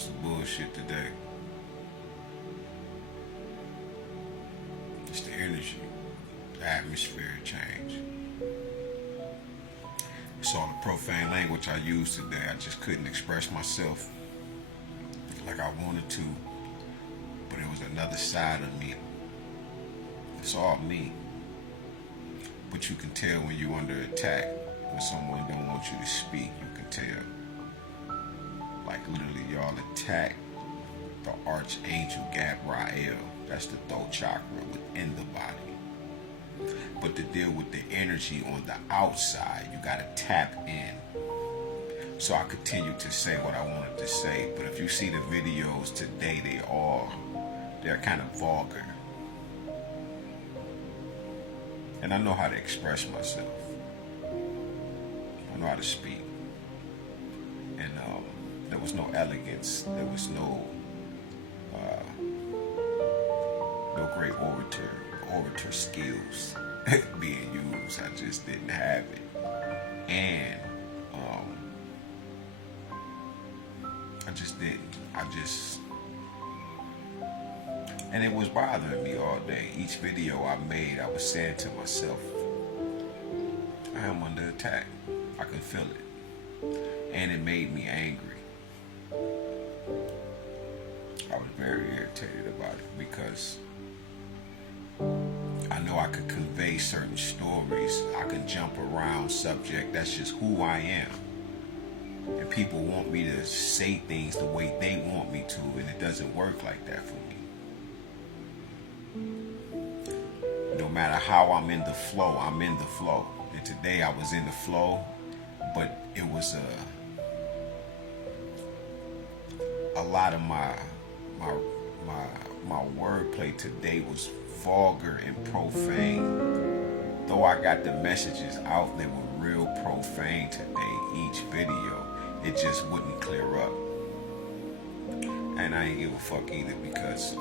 some bullshit today. It's the energy, the atmosphere change. It's all the profane language I used today. I just couldn't express myself like I wanted to, but it was another side of me. It's all me. But you can tell when you're under attack, when someone don't want you to speak, you can tell. Like literally y'all attack the archangel Gabriel. That's the throat chakra within the body. But to deal with the energy on the outside, you gotta tap in. So I continue to say what I wanted to say. But if you see the videos today, they're kind of vulgar. And I know how to express myself. I know how to speak. And there was no elegance. There was no great orator skills being used. I just didn't have it. And I just didn't. And it was bothering me all day. Each video I made, I was saying to myself, I am under attack. I can feel it. And it made me angry. I was very irritated about it because I know I could convey certain stories. I can jump around subject. That's just who I am. And people want me to say things the way they want me to, and it doesn't work like that for me. No matter how I'm in the flow, I'm in the flow. And today I was in the flow, but it was a lot of my wordplay today was vulgar and profane. Though I got the messages out, they were real profane today, each video. It just wouldn't clear up. And I ain't give a fuck either because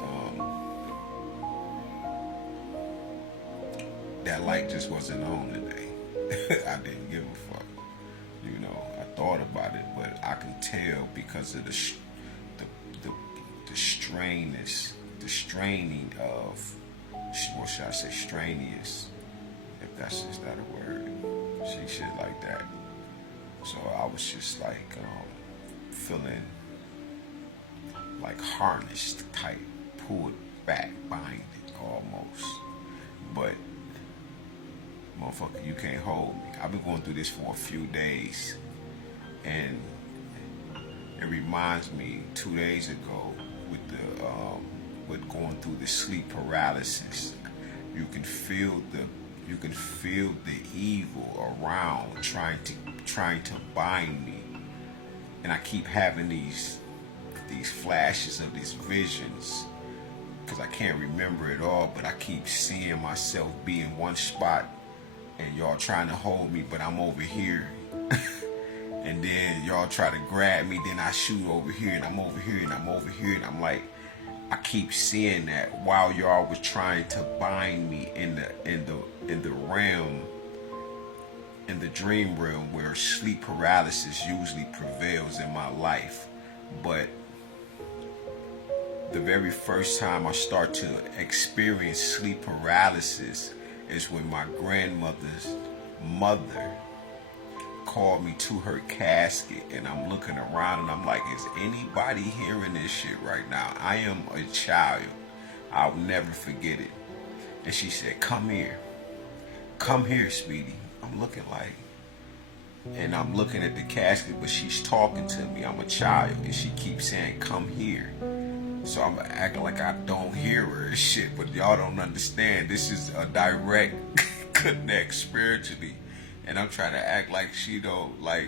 that light just wasn't on today. I didn't give a fuck. You know, I thought about it, but I can tell because of the straining of, what should I say, strenuous, if that's just not a word. See, shit like that. So I was just like feeling like harnessed type, pulled back, binded almost. But motherfucker, you can't hold me. I've been going through this for a few days, and it reminds me 2 days ago with going through the sleep paralysis. You can feel the evil around trying to bind me, and I keep having these flashes of these visions because I can't remember it all, but I keep seeing myself be in one spot and y'all trying to hold me, but I'm over here. And then y'all try to grab me, then I shoot over here, and I'm over here, and I'm over here, and I'm like, I keep seeing that while y'all was trying to bind me in the realm, in the dream realm where sleep paralysis usually prevails in my life. But the very first time I start to experience sleep paralysis is when my grandmother's mother called me to her casket, and I'm looking around and I'm like, is anybody hearing this shit right now? I am a child. I'll never forget it. And she said, come here, Speedy. I'm looking like, and I'm looking at the casket, but she's talking to me. I'm a child, and she keeps saying, come here. So I'm acting like I don't hear her and shit, but y'all don't understand. This is a direct connect spiritually. And I'm trying to act like she don't, like,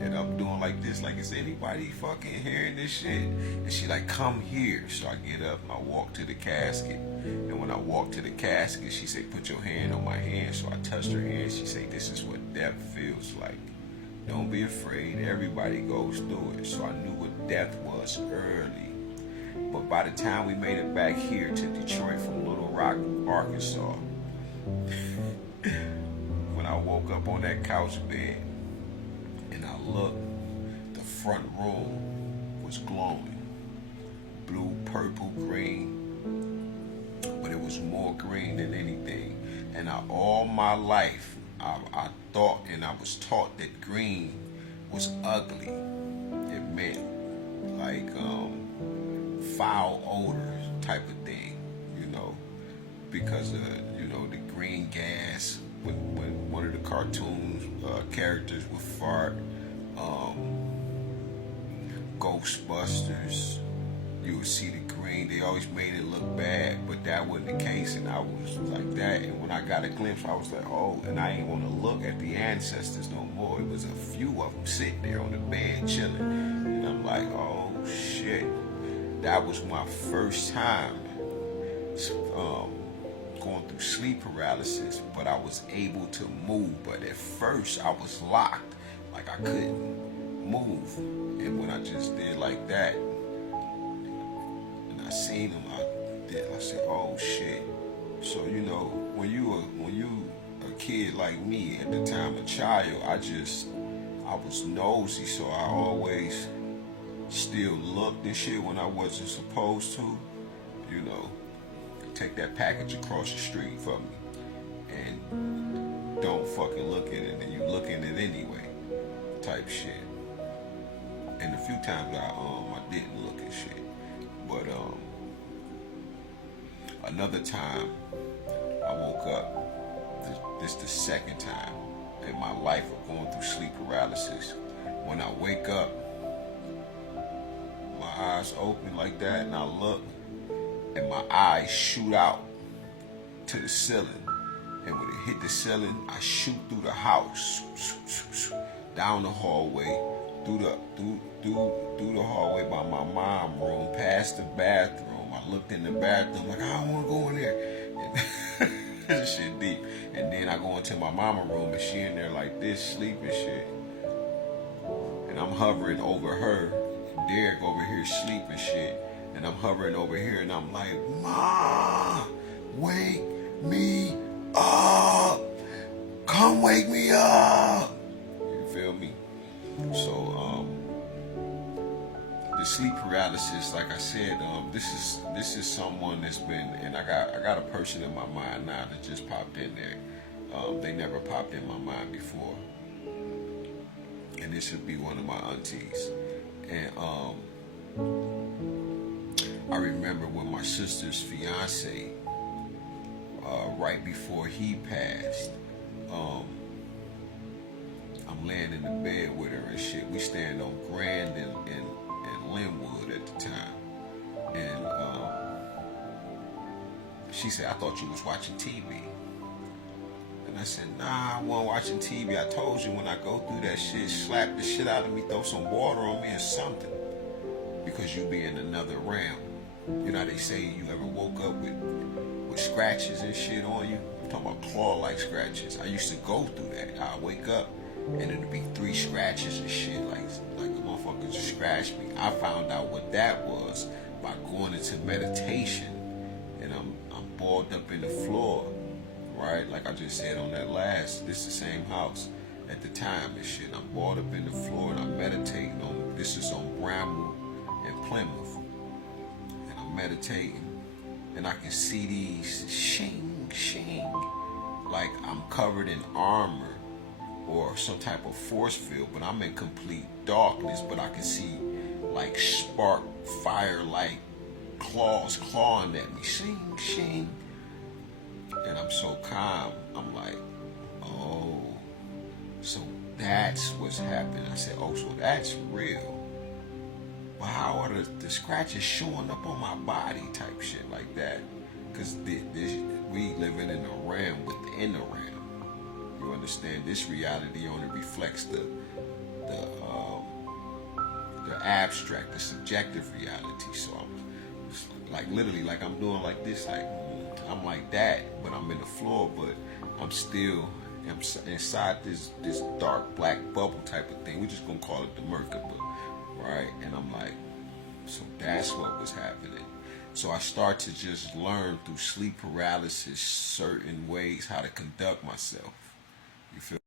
and I'm doing like this, like, is anybody fucking hearing this shit? And she like, come here. So I get up and I walk to the casket. And when I walk to the casket, she said, put your hand on my hand. So I touched her hand. She said, this is what death feels like. Don't be afraid. Everybody goes through it. So I knew what death was early. But by the time we made it back here to Detroit from Little Rock, Arkansas, when I woke up on that couch bed and I looked, the front room was was glowing. Blue, purple, green, but it was more green than anything. And all my life, I thought and I was taught that green was ugly. It meant like foul odor type of thing, because of the green gas. When one of the cartoon characters would fart, Ghostbusters, you would see the green. They always made it look bad, but that wasn't the case, and I was like that. And when I got a glimpse, I was like, oh, and I ain't want to look at the ancestors no more. It was a few of them sitting there on the bed chilling, and I'm like, oh shit. That was my first time going through sleep paralysis, but I was able to move. But at first, I was locked, like I couldn't move. And when I just did like that, and I seen him, I said, oh shit. So when you a kid like me at the time, a child, I was nosy, so I always still looked and shit when I wasn't supposed to, take that package across the street for me and don't fucking look at it, and you look at it anyway, type shit. And a few times I didn't look at shit, but another time I woke up. This the second time in my life of going through sleep paralysis. When I wake up, my eyes open like that, and I look, and my eyes shoot out to the ceiling. And when it hit the ceiling, I shoot through the house, down the hallway, through the hallway by my mom's room, past the bathroom. I looked in the bathroom like, I don't want to go in there. This shit deep. And then I go into my mama's room, and she in there like this, sleeping shit. And I'm hovering over her. Derek over here sleeping shit. And I'm hovering over here, and I'm like, Ma, wake me up. Come wake me up. You feel me? So, the sleep paralysis, like I said, this is someone that's been, and I got a person in my mind now that just popped in there. They never popped in my mind before, and this would be one of my aunties. And I remember when my sister's fiance, right before he passed, I'm laying in the bed with her and shit. We stand on Grand and Linwood at the time. And she said, I thought you was watching TV. And I said, nah, I wasn't watching TV. I told you when I go through that shit, slap the shit out of me, throw some water on me or something. Because you be in another realm. You know how they say you ever woke up with scratches and shit on you? I'm talking about claw-like scratches. I used to go through that. I wake up and it'd be 3 scratches and shit, like the motherfucker just scratched me. I found out what that was by going into meditation, and I'm balled up in the floor, right? Like I just said on that last, this is the same house at the time and shit. I'm balled up in the floor and I'm meditating on, this is on Bramwell and Plymouth, and I'm meditating, and I can see these shing, shing, like I'm covered in armor or some type of force field, but I'm in complete darkness, but I can see like spark fire, like claws clawing at me, shing, shing. And I'm so calm, I'm like, oh, so that's what's happening. I said, oh, so that's real. But how are the scratches showing up on my body type shit like that? Because we living in a realm within a realm. You understand? This reality only reflects the abstract, the subjective reality. So I'm like literally, like I'm doing like this, like I'm like that, but I'm in the floor, but I'm inside this dark black bubble type of thing. We're just gonna call it the Merkaba, right? And I'm like, so that's what was happening. So I start to just learn through sleep paralysis certain ways how to conduct myself. You feel